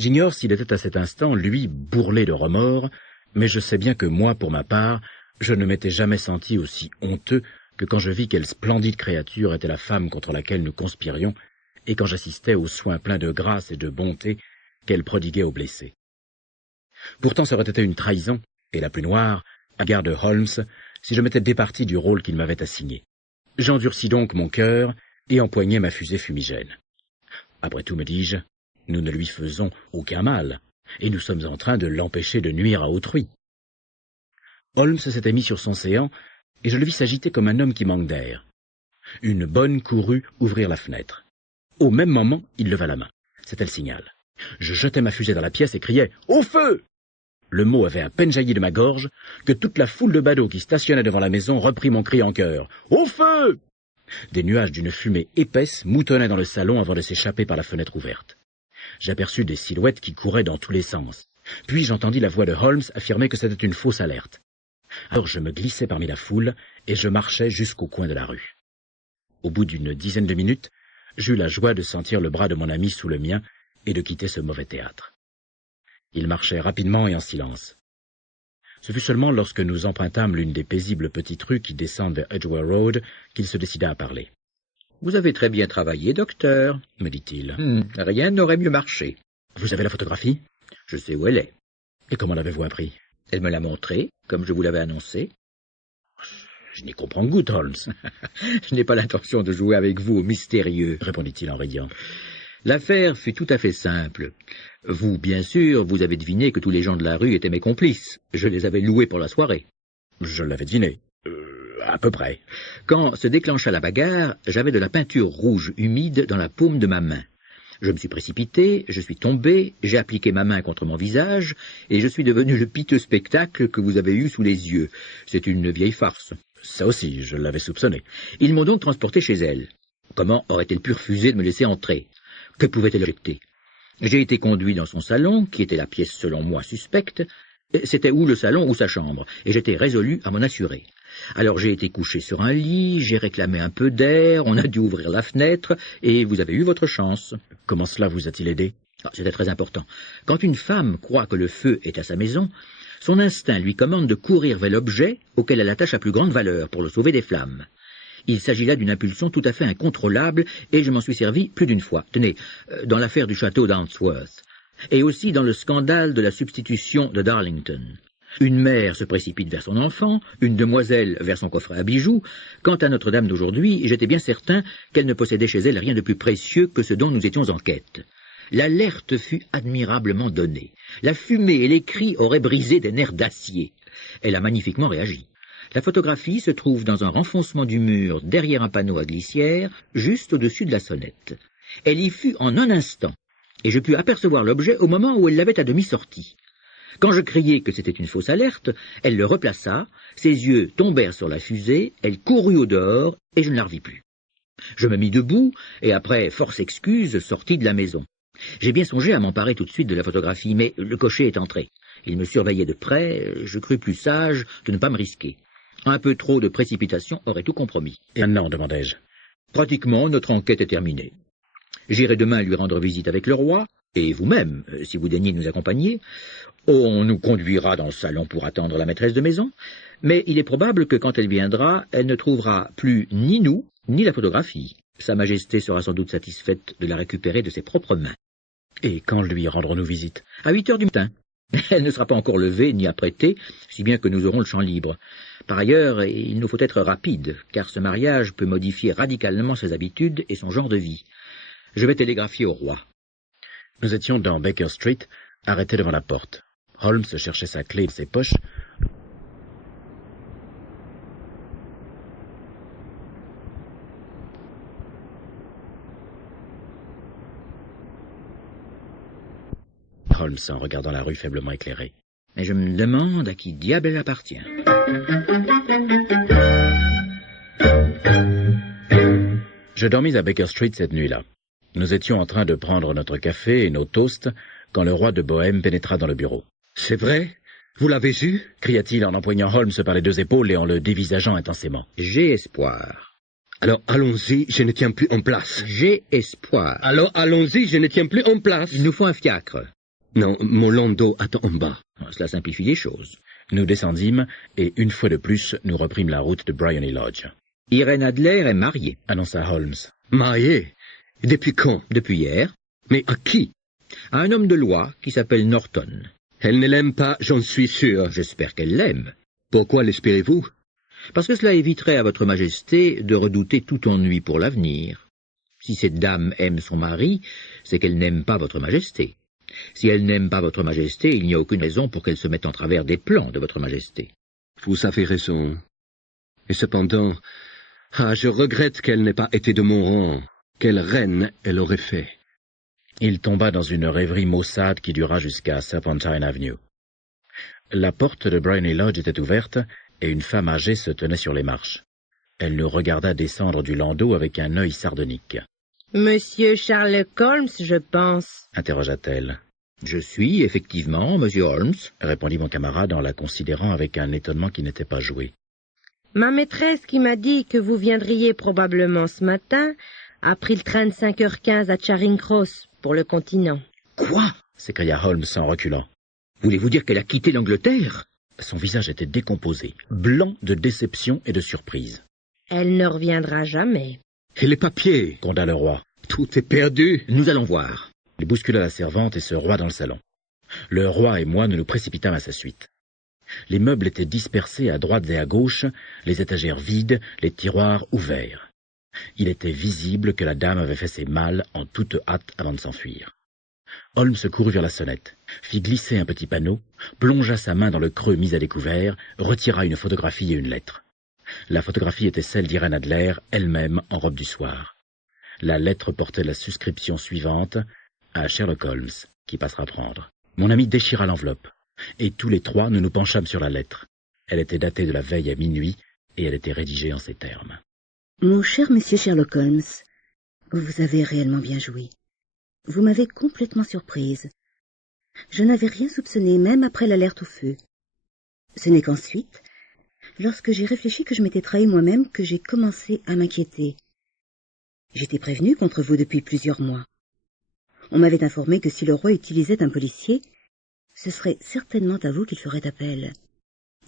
J'ignore s'il était à cet instant, lui, bourrelé de remords, mais je sais bien que moi, pour ma part, je ne m'étais jamais senti aussi honteux que quand je vis quelle splendide créature était la femme contre laquelle nous conspirions, et quand j'assistais aux soins pleins de grâce et de bonté qu'elle prodiguait aux blessés. Pourtant, ça aurait été une trahison, et la plus noire, à l'égard de Holmes, si je m'étais départi du rôle qu'il m'avait assigné. J'endurcis donc mon cœur et empoignai ma fusée fumigène. Après tout, me dis-je, nous ne lui faisons aucun mal, et nous sommes en train de l'empêcher de nuire à autrui. Holmes s'était mis sur son séant, et je le vis s'agiter comme un homme qui manque d'air. Une bonne courut ouvrir la fenêtre. Au même moment, il leva la main. C'était le signal. Je jetai ma fusée dans la pièce et criai « Au feu !» Le mot avait à peine jailli de ma gorge que toute la foule de badauds qui stationnait devant la maison reprit mon cri en chœur. « Au feu !» Des nuages d'une fumée épaisse moutonnaient dans le salon avant de s'échapper par la fenêtre ouverte. J'aperçus des silhouettes qui couraient dans tous les sens. Puis j'entendis la voix de Holmes affirmer que c'était une fausse alerte. Alors je me glissai parmi la foule et je marchai jusqu'au coin de la rue. Au bout d'une dizaine de minutes, j'eus la joie de sentir le bras de mon ami sous le mien et de quitter ce mauvais théâtre. Il marchait rapidement et en silence. Ce fut seulement lorsque nous empruntâmes l'une des paisibles petites rues qui descendent vers Edgware Road qu'il se décida à parler. « Vous avez très bien travaillé, docteur, » me dit-il. « Rien n'aurait mieux marché. »« Vous avez la photographie ?»« Je sais où elle est. »« Et comment l'avez-vous appris ?»« Elle me l'a montrée, comme je vous l'avais annoncé. »« Je n'y comprends goutte, Holmes. »« Je n'ai pas l'intention de jouer avec vous au mystérieux, » répondit-il en riant. L'affaire fut tout à fait simple. Vous, bien sûr, vous avez deviné que tous les gens de la rue étaient mes complices. Je les avais loués pour la soirée. Je l'avais deviné. À peu près. Quand se déclencha la bagarre, j'avais de la peinture rouge humide dans la paume de ma main. Je me suis précipité, je suis tombé, j'ai appliqué ma main contre mon visage, et je suis devenu le piteux spectacle que vous avez eu sous les yeux. C'est une vieille farce. Ça aussi, je l'avais soupçonné. Ils m'ont donc transporté chez elle. Comment aurait-elle pu refuser de me laisser entrer? Que pouvait-elle objecter? J'ai été conduit dans son salon, qui était la pièce selon moi suspecte. C'était ou le salon ou sa chambre, et j'étais résolu à m'en assurer. Alors j'ai été couché sur un lit, j'ai réclamé un peu d'air, on a dû ouvrir la fenêtre, et vous avez eu votre chance. Comment cela vous a-t-il aidé? C'était très important. Quand une femme croit que le feu est à sa maison, son instinct lui commande de courir vers l'objet auquel elle attache la plus grande valeur pour le sauver des flammes. Il s'agit là d'une impulsion tout à fait incontrôlable, et je m'en suis servi plus d'une fois. Tenez, dans l'affaire du château d'Handsworth, et aussi dans le scandale de la substitution de Darlington. Une mère se précipite vers son enfant, une demoiselle vers son coffret à bijoux. Quant à Notre-Dame d'aujourd'hui, j'étais bien certain qu'elle ne possédait chez elle rien de plus précieux que ce dont nous étions en quête. L'alerte fut admirablement donnée. La fumée et les cris auraient brisé des nerfs d'acier. Elle a magnifiquement réagi. La photographie se trouve dans un renfoncement du mur derrière un panneau à glissière, juste au-dessus de la sonnette. Elle y fut en un instant, et je pus apercevoir l'objet au moment où elle l'avait à demi sorti. Quand je criai que c'était une fausse alerte, elle le replaça, ses yeux tombèrent sur la fusée, elle courut au dehors, et je ne la revis plus. Je me mis debout, et après force excuse, sortis de la maison. J'ai bien songé à m'emparer tout de suite de la photographie, mais le cocher est entré. Il me surveillait de près, je crus plus sage de ne pas me risquer. Un peu trop de précipitation aurait tout compromis. Et maintenant, demandai-je. Pratiquement, notre enquête est terminée. J'irai demain lui rendre visite avec le roi, et vous-même, si vous daignez nous accompagner. On nous conduira dans le salon pour attendre la maîtresse de maison, mais il est probable que quand elle viendra, elle ne trouvera plus ni nous, ni la photographie. Sa Majesté sera sans doute satisfaite de la récupérer de ses propres mains. Et quand lui rendrons-nous visite? À 8 heures du matin. Elle ne sera pas encore levée ni apprêtée, si bien que nous aurons le champ libre. Par ailleurs, il nous faut être rapide, car ce mariage peut modifier radicalement ses habitudes et son genre de vie. Je vais télégraphier au roi. Nous étions dans Baker Street, arrêtés devant la porte. Holmes cherchait sa clé dans ses poches. Holmes en regardant la rue faiblement éclairée. Mais je me demande à qui diable elle appartient. Je dormis à Baker Street cette nuit-là. Nous étions en train de prendre notre café et nos toasts quand le roi de Bohême pénétra dans le bureau. « C'est vrai? Vous l'avez vu » cria-t-il en empoignant Holmes par les 2 épaules et en le dévisageant intensément. « J'ai espoir. »« Alors allons-y, je ne tiens plus en place. »« J'ai espoir. »« Alors allons-y, je ne tiens plus en place. »« Il nous faut un fiacre. » Non, mon landau attend en bas. Cela simplifie les choses. Nous descendîmes, et une fois de plus, nous reprîmes la route de Briony Lodge. Irène Adler est mariée. Annonça Holmes. Marié? Depuis quand? Depuis hier. Mais à qui? À un homme de loi qui s'appelle Norton. Elle ne l'aime pas, j'en suis sûr. J'espère qu'elle l'aime. Pourquoi l'espérez-vous? Parce que cela éviterait à votre majesté de redouter tout ennui pour l'avenir. Si cette dame aime son mari, c'est qu'elle n'aime pas votre majesté. Si elle n'aime pas votre majesté, il n'y a aucune raison pour qu'elle se mette en travers des plans de votre majesté. Vous avez raison. Et cependant, je regrette qu'elle n'ait pas été de mon rang. Quelle reine elle aurait fait. Il tomba dans une rêverie maussade qui dura jusqu'à Serpentine Avenue. La porte de Briony Lodge était ouverte, et une femme âgée se tenait sur les marches. Elle nous regarda descendre du landau avec un œil sardonique. « Monsieur Sherlock Holmes, je pense. » interrogea-t-elle. « Je suis, effectivement, Monsieur Holmes. » répondit mon camarade en la considérant avec un étonnement qui n'était pas joué. « Ma maîtresse qui m'a dit que vous viendriez probablement ce matin a pris le train de 5h15 à Charing Cross pour le continent. »« Quoi ?» s'écria Holmes en reculant. « Voulez-vous dire qu'elle a quitté l'Angleterre ?» Son visage était décomposé, blanc de déception et de surprise. « Elle ne reviendra jamais. » Et les papiers? Gronda le roi. Tout est perdu. Nous allons voir. Il bouscula la servante et se rua dans le salon. Le roi et moi nous précipitâmes à sa suite. Les meubles étaient dispersés à droite et à gauche, les étagères vides, les tiroirs ouverts. Il était visible que la dame avait fait ses malles en toute hâte avant de s'enfuir. Holmes courut vers la sonnette, fit glisser un petit panneau, plongea sa main dans le creux mis à découvert, retira une photographie et une lettre. La photographie était celle d'Irène Adler, elle-même en robe du soir. La lettre portait la suscription suivante à Sherlock Holmes, qui passera prendre. Mon ami déchira l'enveloppe, et tous les trois nous nous penchâmes sur la lettre. Elle était datée de la veille à minuit, et elle était rédigée en ces termes. « Mon cher monsieur Sherlock Holmes, vous avez réellement bien joué. Vous m'avez complètement surprise. Je n'avais rien soupçonné, même après l'alerte au feu. Ce n'est qu'ensuite, lorsque j'ai réfléchi que je m'étais trahi moi-même, que j'ai commencé à m'inquiéter. J'étais prévenu contre vous depuis plusieurs mois. On m'avait informé que si le roi utilisait un policier, ce serait certainement à vous qu'il ferait appel.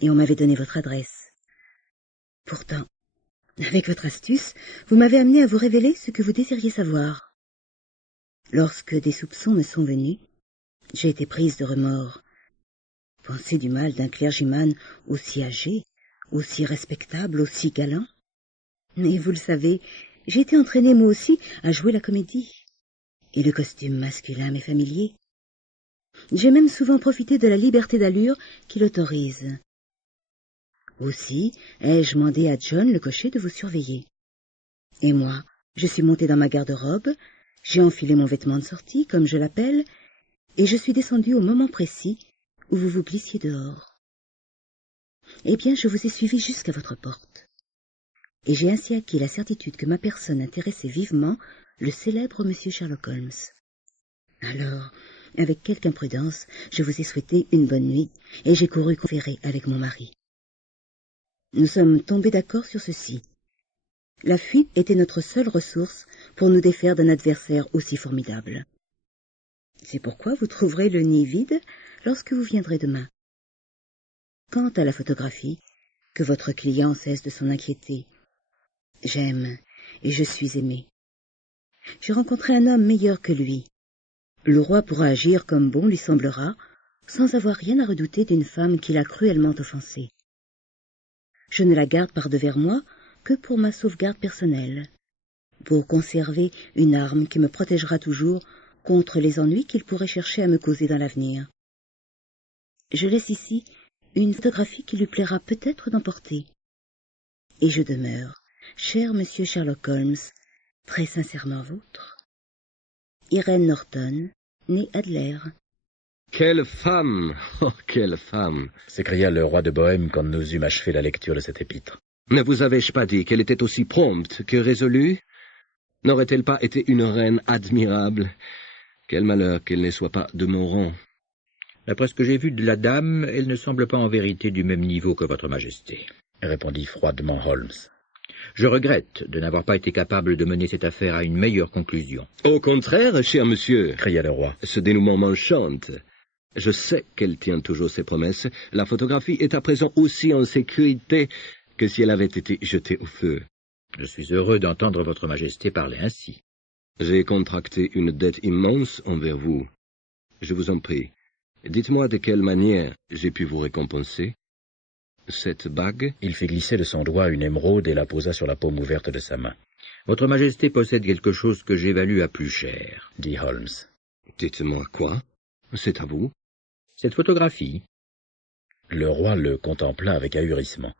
Et on m'avait donné votre adresse. Pourtant, avec votre astuce, vous m'avez amené à vous révéler ce que vous désiriez savoir. Lorsque des soupçons me sont venus, j'ai été prise de remords. Penser du mal d'un clergyman aussi âgé, aussi respectable, aussi galant. Mais vous le savez, j'ai été entraînée moi aussi à jouer la comédie. Et le costume masculin m'est familier. J'ai même souvent profité de la liberté d'allure qui l'autorise. Aussi ai-je demandé à John le cocher de vous surveiller. Et moi, je suis montée dans ma garde-robe, j'ai enfilé mon vêtement de sortie, comme je l'appelle, et je suis descendue au moment précis où vous vous glissiez dehors. Eh bien, je vous ai suivi jusqu'à votre porte. Et j'ai ainsi acquis la certitude que ma personne intéressait vivement le célèbre monsieur Sherlock Holmes. Alors, avec quelque imprudence, je vous ai souhaité une bonne nuit, et j'ai couru conférer avec mon mari. Nous sommes tombés d'accord sur ceci. La fuite était notre seule ressource pour nous défaire d'un adversaire aussi formidable. C'est pourquoi vous trouverez le nid vide lorsque vous viendrez demain. Quant à la photographie, que votre client cesse de s'en inquiéter. J'aime et je suis aimé. J'ai rencontré un homme meilleur que lui. Le roi pourra agir comme bon lui semblera, sans avoir rien à redouter d'une femme qu'il a cruellement offensée. Je ne la garde par devers moi que pour ma sauvegarde personnelle, pour conserver une arme qui me protégera toujours contre les ennuis qu'il pourrait chercher à me causer dans l'avenir. Je laisse ici une photographie qui lui plaira peut-être d'emporter. Et je demeure, cher monsieur Sherlock Holmes, très sincèrement vôtre. Irène Norton, née Adler. Quelle femme! Oh, quelle femme! S'écria le roi de Bohême quand nous eûmes achevé la lecture de cette épître. Ne vous avais-je pas dit qu'elle était aussi prompte que résolue? N'aurait-elle pas été une reine admirable? Quel malheur qu'elle ne soit pas de mon rang. D'après ce que j'ai vu de la dame, elle ne semble pas en vérité du même niveau que votre majesté, répondit froidement Holmes. Je regrette de n'avoir pas été capable de mener cette affaire à une meilleure conclusion. Au contraire, cher monsieur, cria le roi. ce dénouement m'enchante. Je sais qu'elle tient toujours ses promesses. La photographie est à présent aussi en sécurité que si elle avait été jetée au feu. Je suis heureux d'entendre votre Majesté parler ainsi. J'ai contracté une dette immense envers vous. Je vous en prie, dites-moi de quelle manière j'ai pu vous récompenser. Cette bague? Il fit glisser de son doigt une émeraude et la posa sur la paume ouverte de sa main. Votre Majesté possède quelque chose que j'évalue à plus cher, dit Holmes. Dites-moi quoi? C'est à vous? Cette photographie. Le roi le contempla avec ahurissement.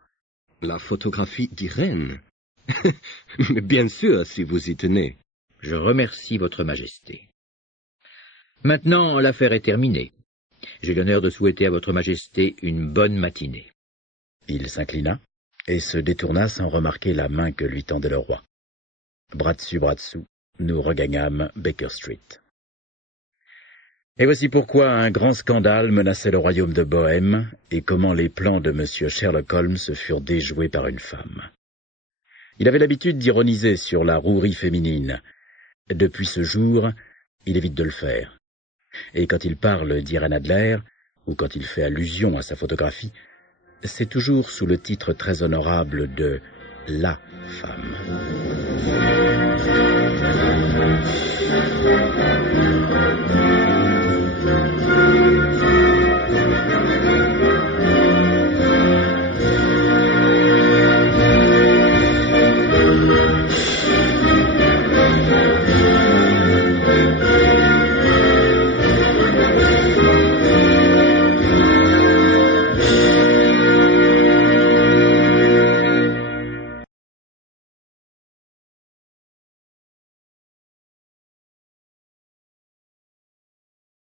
La photographie d'Irène? Mais bien sûr, si vous y tenez. Je remercie votre Majesté. Maintenant, l'affaire est terminée. J'ai l'honneur de souhaiter à votre Majesté une bonne matinée. Il s'inclina et se détourna sans remarquer la main que lui tendait le roi. Bras dessus, bras dessous, nous regagnâmes Baker Street. Et voici pourquoi un grand scandale menaçait le royaume de Bohême et comment les plans de M. Sherlock Holmes furent déjoués par une femme. Il avait l'habitude d'ironiser sur la rouerie féminine. Depuis ce jour, il évite de le faire. Et quand il parle d'Irène Adler, ou quand il fait allusion à sa photographie, c'est toujours sous le titre très honorable de « la femme ».